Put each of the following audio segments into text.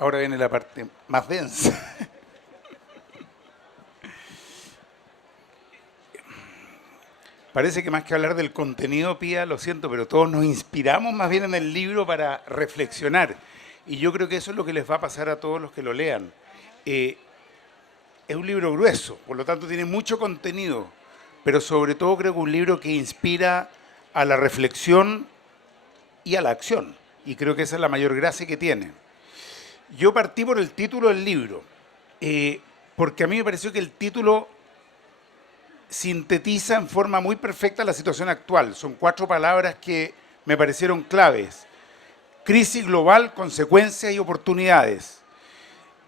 Ahora viene la parte más densa. Parece que más que hablar del contenido, Pía, lo siento, pero todos nos inspiramos más bien en el libro para reflexionar. Y yo creo que eso es lo que les va a pasar a todos los que lo lean. Eh, es un libro grueso, por lo tanto tiene mucho contenido, pero sobre todo creo que un libro que inspira a la reflexión y a la acción. Y creo que esa es la mayor gracia que tiene. Yo partí por el título del libro, porque a mí me pareció que el título sintetiza en forma muy perfecta la situación actual. Son 4 palabras que me parecieron claves. Crisis global, consecuencias y oportunidades.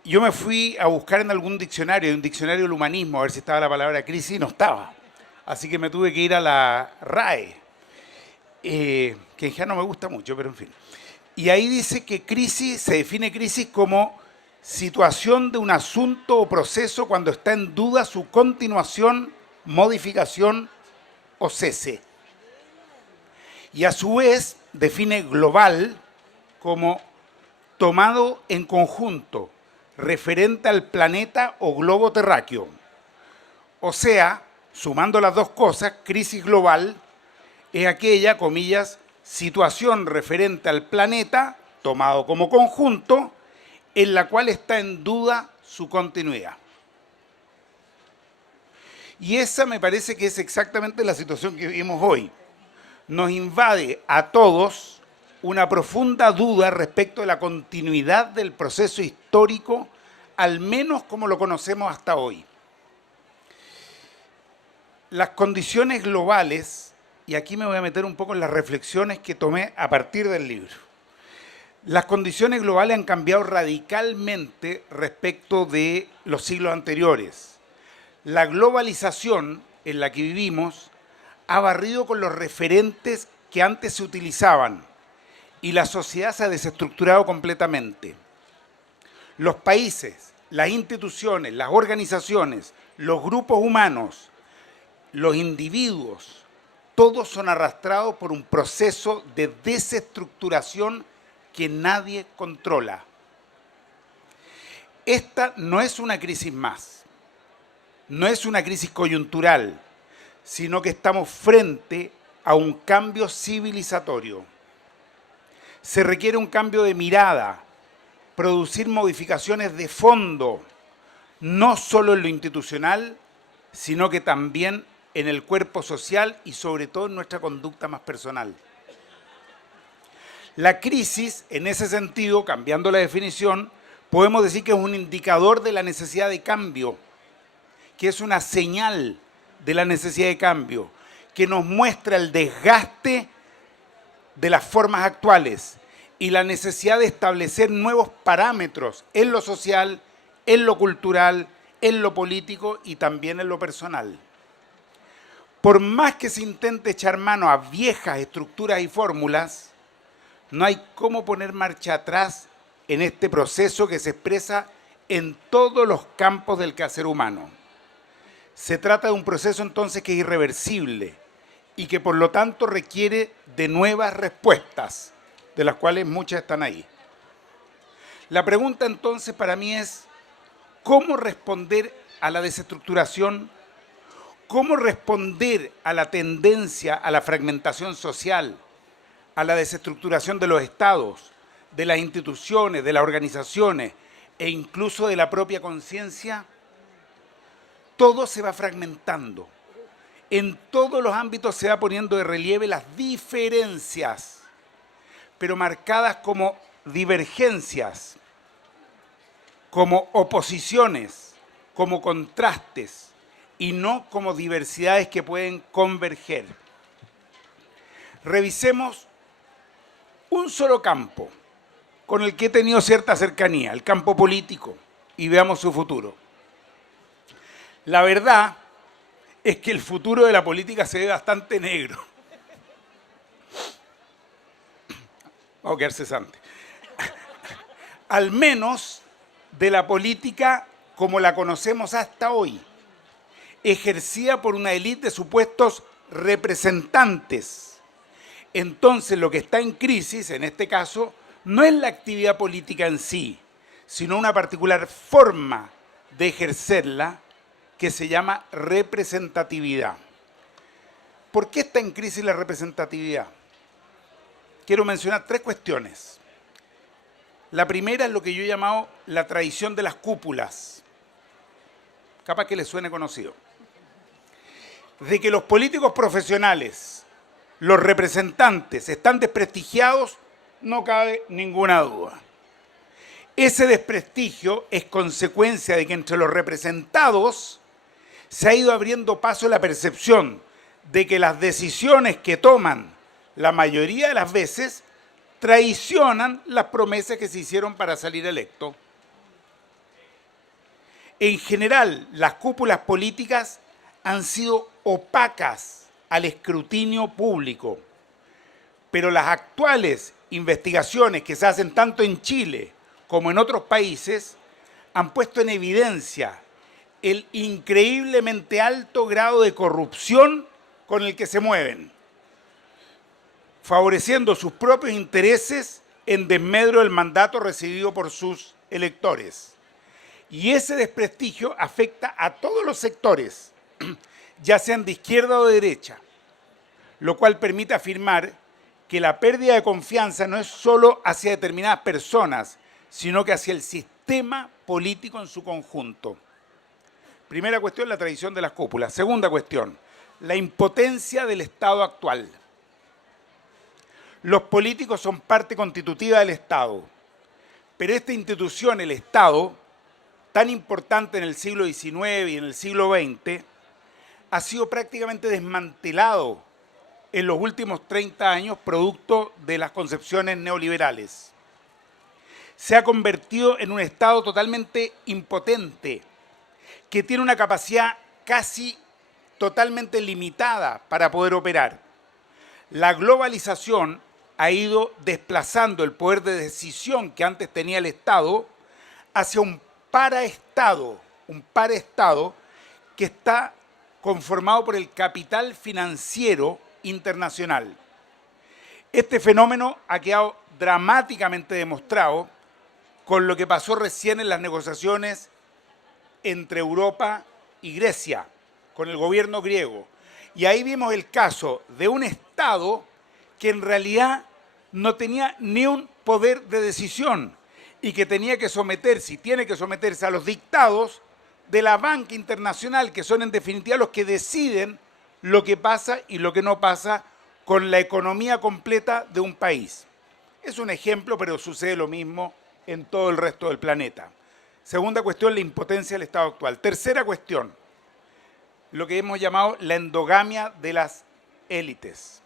Yo me fui a buscar en algún diccionario, en un diccionario del humanismo, a ver si estaba la palabra crisis y no estaba. Así que me tuve que ir a la RAE, que ya no me gusta mucho, pero en fin. Y ahí dice que crisis, se define crisis como situación de un asunto o proceso cuando está en duda su continuación, modificación o cese. Y a su vez define global como tomado en conjunto, referente al planeta o globo terráqueo. O sea, sumando las dos cosas, crisis global es aquella, comillas, situación referente al planeta, tomado como conjunto, en la cual está en duda su continuidad. Y esa me parece que es exactamente la situación que vivimos hoy. Nos invade a todos una profunda duda respecto de la continuidad del proceso histórico, al menos como lo conocemos hasta hoy. Las condiciones globales, y aquí me voy a meter un poco en las reflexiones que tomé a partir del libro. Las condiciones globales han cambiado radicalmente respecto de los siglos anteriores. La globalización en la que vivimos ha barrido con los referentes que antes se utilizaban y la sociedad se ha desestructurado completamente. Los países, las instituciones, las organizaciones, los grupos humanos, los individuos, todos son arrastrados por un proceso de desestructuración que nadie controla. Esta no es una crisis más, no es una crisis coyuntural, sino que estamos frente a un cambio civilizatorio. Se requiere un cambio de mirada, producir modificaciones de fondo, no solo en lo institucional, sino que también en el cuerpo social y sobre todo en nuestra conducta más personal. La crisis, en ese sentido, cambiando la definición, podemos decir que es un indicador de la necesidad de cambio, que es una señal de la necesidad de cambio, que nos muestra el desgaste de las formas actuales y la necesidad de establecer nuevos parámetros en lo social, en lo cultural, en lo político y también en lo personal. Por más que se intente echar mano a viejas estructuras y fórmulas, no hay cómo poner marcha atrás en este proceso que se expresa en todos los campos del quehacer humano. Se trata de un proceso entonces que es irreversible y que por lo tanto requiere de nuevas respuestas, de las cuales muchas están ahí. La pregunta entonces para mí es, ¿cómo responder a la desestructuración? ¿Cómo responder a la tendencia a la fragmentación social, a la desestructuración de los estados, de las instituciones, de las organizaciones e incluso de la propia conciencia? Todo se va fragmentando. En todos los ámbitos se va poniendo de relieve las diferencias, pero marcadas como divergencias, como oposiciones, como contrastes, y no como diversidades que pueden converger. Revisemos un solo campo con el que he tenido cierta cercanía, el campo político, y veamos su futuro. La verdad es que el futuro de la política se ve bastante negro. Vamos a quedar cesante. Al menos de la política como la conocemos hasta hoy, ejercida por una élite de supuestos representantes. Entonces, lo que está en crisis, en este caso, no es la actividad política en sí, sino una particular forma de ejercerla que se llama representatividad. ¿Por qué está en crisis la representatividad? Quiero mencionar 3 cuestiones. La primera es lo que yo he llamado la traición de las cúpulas. Capaz que les suene conocido. De que los políticos profesionales, los representantes, están desprestigiados, no cabe ninguna duda. Ese desprestigio es consecuencia de que entre los representados se ha ido abriendo paso la percepción de que las decisiones que toman la mayoría de las veces traicionan las promesas que se hicieron para salir electo. En general, las cúpulas políticas han sido opacas al escrutinio público, pero las actuales investigaciones que se hacen tanto en Chile como en otros países han puesto en evidencia el increíblemente alto grado de corrupción con el que se mueven, favoreciendo sus propios intereses en desmedro del mandato recibido por sus electores. Y ese desprestigio afecta a todos los sectores, ya sean de izquierda o de derecha, lo cual permite afirmar que la pérdida de confianza no es solo hacia determinadas personas, sino que hacia el sistema político en su conjunto. Primera cuestión, la traición de las cúpulas. Segunda cuestión, la impotencia del Estado actual. Los políticos son parte constitutiva del Estado, pero esta institución, el Estado, tan importante en el siglo XIX y en el siglo XX, ha sido prácticamente desmantelado en los últimos 30 años producto de las concepciones neoliberales. Se ha convertido en un Estado totalmente impotente, que tiene una capacidad casi totalmente limitada para poder operar. La globalización ha ido desplazando el poder de decisión que antes tenía el Estado hacia un paraestado que está conformado por el capital financiero internacional. Este fenómeno ha quedado dramáticamente demostrado con lo que pasó recién en las negociaciones entre Europa y Grecia, con el gobierno griego. Y ahí vimos el caso de un Estado que en realidad no tenía ni un poder de decisión y que tenía que someterse y tiene que someterse a los dictados de la banca internacional, que son en definitiva los que deciden lo que pasa y lo que no pasa con la economía completa de un país. Es un ejemplo, pero sucede lo mismo en todo el resto del planeta. Segunda cuestión, la impotencia del Estado actual. Tercera cuestión, lo que hemos llamado la endogamia de las élites.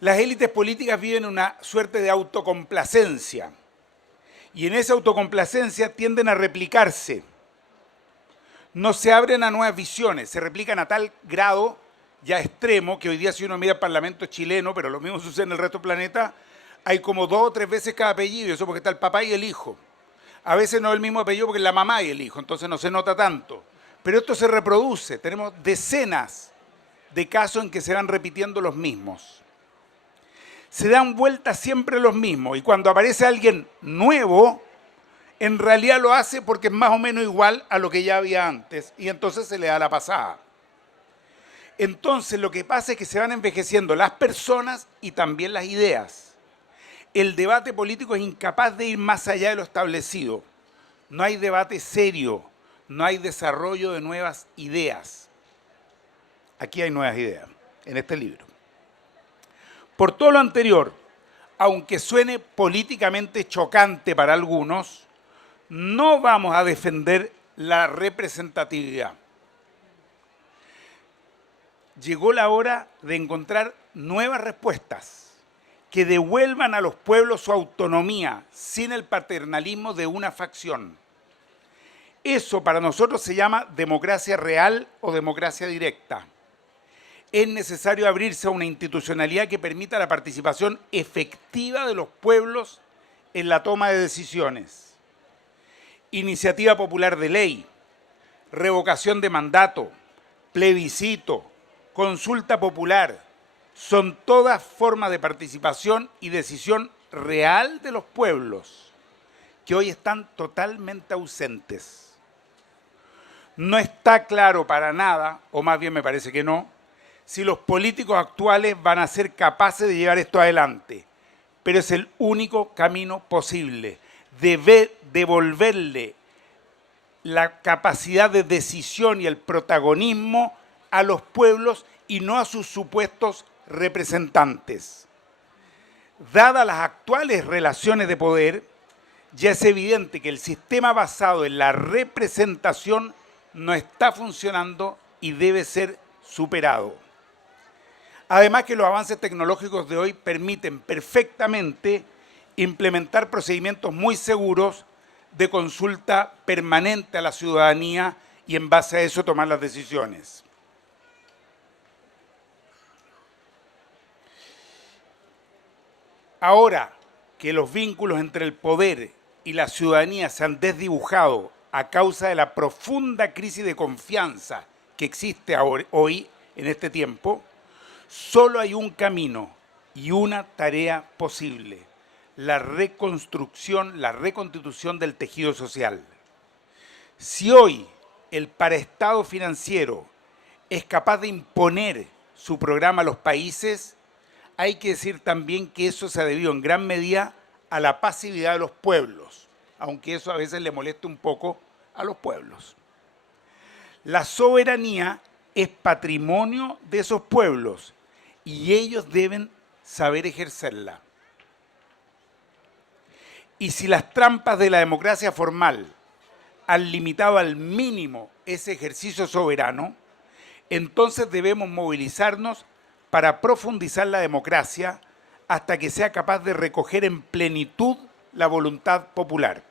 Las élites políticas viven una suerte de autocomplacencia y en esa autocomplacencia tienden a replicarse. No se abren a nuevas visiones, se replican a tal grado ya extremo que hoy día si uno mira el Parlamento chileno, pero lo mismo sucede en el resto del planeta, hay como 2 o 3 veces cada apellido, eso porque está el papá y el hijo. A veces no es el mismo apellido porque es la mamá y el hijo, entonces no se nota tanto. Pero esto se reproduce, tenemos decenas de casos en que se van repitiendo los mismos. Se dan vueltas siempre los mismos y cuando aparece alguien nuevo, en realidad lo hace porque es más o menos igual a lo que ya había antes y entonces se le da la pasada. Entonces lo que pasa es que se van envejeciendo las personas y también las ideas. El debate político es incapaz de ir más allá de lo establecido. No hay debate serio, no hay desarrollo de nuevas ideas. Aquí hay nuevas ideas, en este libro. Por todo lo anterior, aunque suene políticamente chocante para algunos, no vamos a defender la representatividad. Llegó la hora de encontrar nuevas respuestas que devuelvan a los pueblos su autonomía sin el paternalismo de una facción. Eso para nosotros se llama democracia real o democracia directa. Es necesario abrirse a una institucionalidad que permita la participación efectiva de los pueblos en la toma de decisiones. Iniciativa popular de ley, revocación de mandato, plebiscito, consulta popular, son todas formas de participación y decisión real de los pueblos que hoy están totalmente ausentes. No está claro para nada, o más bien me parece que no, si los políticos actuales van a ser capaces de llevar esto adelante. Pero es el único camino posible, devolverle la capacidad de decisión y el protagonismo a los pueblos y no a sus supuestos representantes. Dadas las actuales relaciones de poder, ya es evidente que el sistema basado en la representación no está funcionando y debe ser superado. Además que los avances tecnológicos de hoy permiten perfectamente implementar procedimientos muy seguros de consulta permanente a la ciudadanía y en base a eso tomar las decisiones. Ahora que los vínculos entre el poder y la ciudadanía se han desdibujado a causa de la profunda crisis de confianza que existe hoy en este tiempo, solo hay un camino y una tarea posible: la reconstrucción, la reconstitución del tejido social. Si hoy el paraestado financiero es capaz de imponer su programa a los países, hay que decir también que eso se ha debido en gran medida a la pasividad de los pueblos, aunque eso a veces le moleste un poco a los pueblos. La soberanía es patrimonio de esos pueblos y ellos deben saber ejercerla. Y si las trampas de la democracia formal han limitado al mínimo ese ejercicio soberano, entonces debemos movilizarnos para profundizar la democracia hasta que sea capaz de recoger en plenitud la voluntad popular.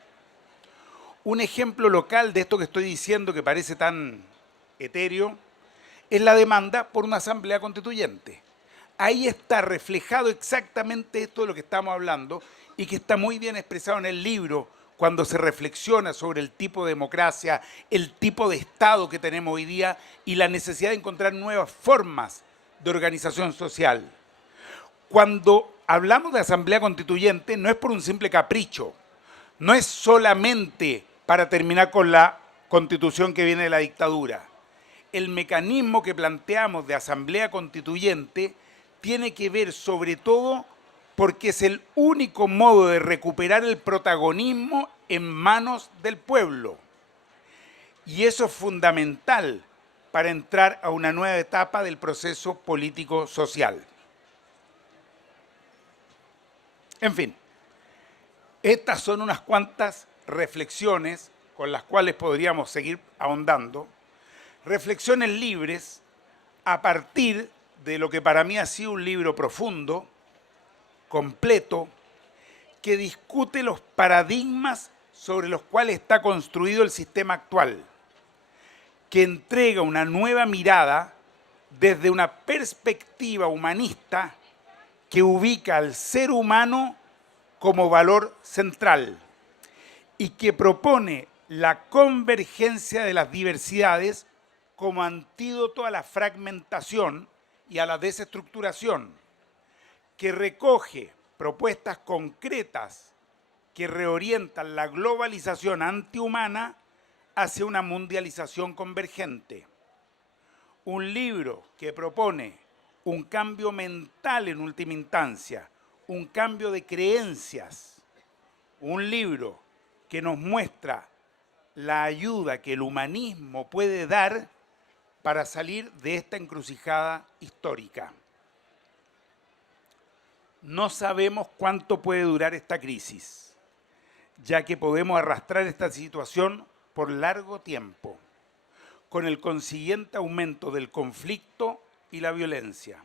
Un ejemplo local de esto que estoy diciendo, que parece tan etéreo, es la demanda por una asamblea constituyente. Ahí está reflejado exactamente esto de lo que estamos hablando y que está muy bien expresado en el libro cuando se reflexiona sobre el tipo de democracia, el tipo de Estado que tenemos hoy día y la necesidad de encontrar nuevas formas de organización social. Cuando hablamos de asamblea constituyente no es por un simple capricho, no es solamente para terminar con la constitución que viene de la dictadura. El mecanismo que planteamos de asamblea constituyente tiene que ver sobre todo porque es el único modo de recuperar el protagonismo en manos del pueblo. Y eso es fundamental para entrar a una nueva etapa del proceso político-social. En fin, estas son unas cuantas reflexiones con las cuales podríamos seguir ahondando, reflexiones libres a partir de lo que para mí ha sido un libro profundo, completo, que discute los paradigmas sobre los cuales está construido el sistema actual, que entrega una nueva mirada desde una perspectiva humanista que ubica al ser humano como valor central y que propone la convergencia de las diversidades como antídoto a la fragmentación y a la desestructuración, que recoge propuestas concretas que reorientan la globalización antihumana hacia una mundialización convergente. Un libro que propone un cambio mental en última instancia, un cambio de creencias. Un libro que nos muestra la ayuda que el humanismo puede dar para salir de esta encrucijada histórica. No sabemos cuánto puede durar esta crisis, ya que podemos arrastrar esta situación por largo tiempo, con el consiguiente aumento del conflicto y la violencia.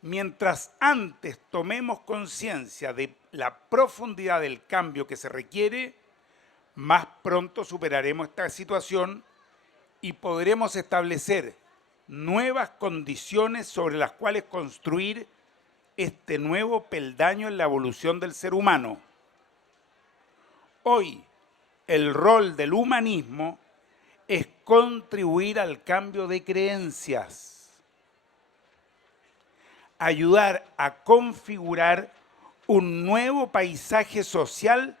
Mientras antes tomemos conciencia de la profundidad del cambio que se requiere, más pronto superaremos esta situación y podremos establecer nuevas condiciones sobre las cuales construir este nuevo peldaño en la evolución del ser humano. Hoy, el rol del humanismo es contribuir al cambio de creencias, ayudar a configurar un nuevo paisaje social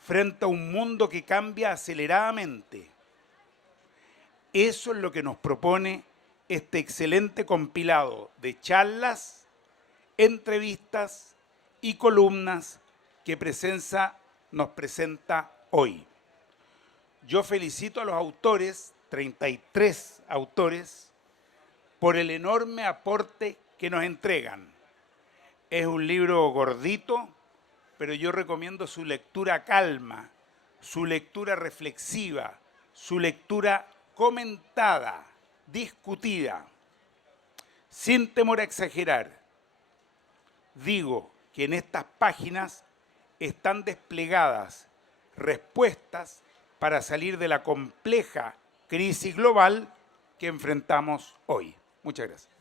frente a un mundo que cambia aceleradamente. Eso es lo que nos propone este excelente compilado de charlas, entrevistas y columnas que Presenza nos presenta hoy. Yo felicito a los autores, 33 autores, por el enorme aporte que nos entregan. Es un libro gordito, pero yo recomiendo su lectura calma, su lectura reflexiva, su lectura comentada, discutida, sin temor a exagerar. Digo que en estas páginas están desplegadas respuestas para salir de la compleja crisis global que enfrentamos hoy. Muchas gracias.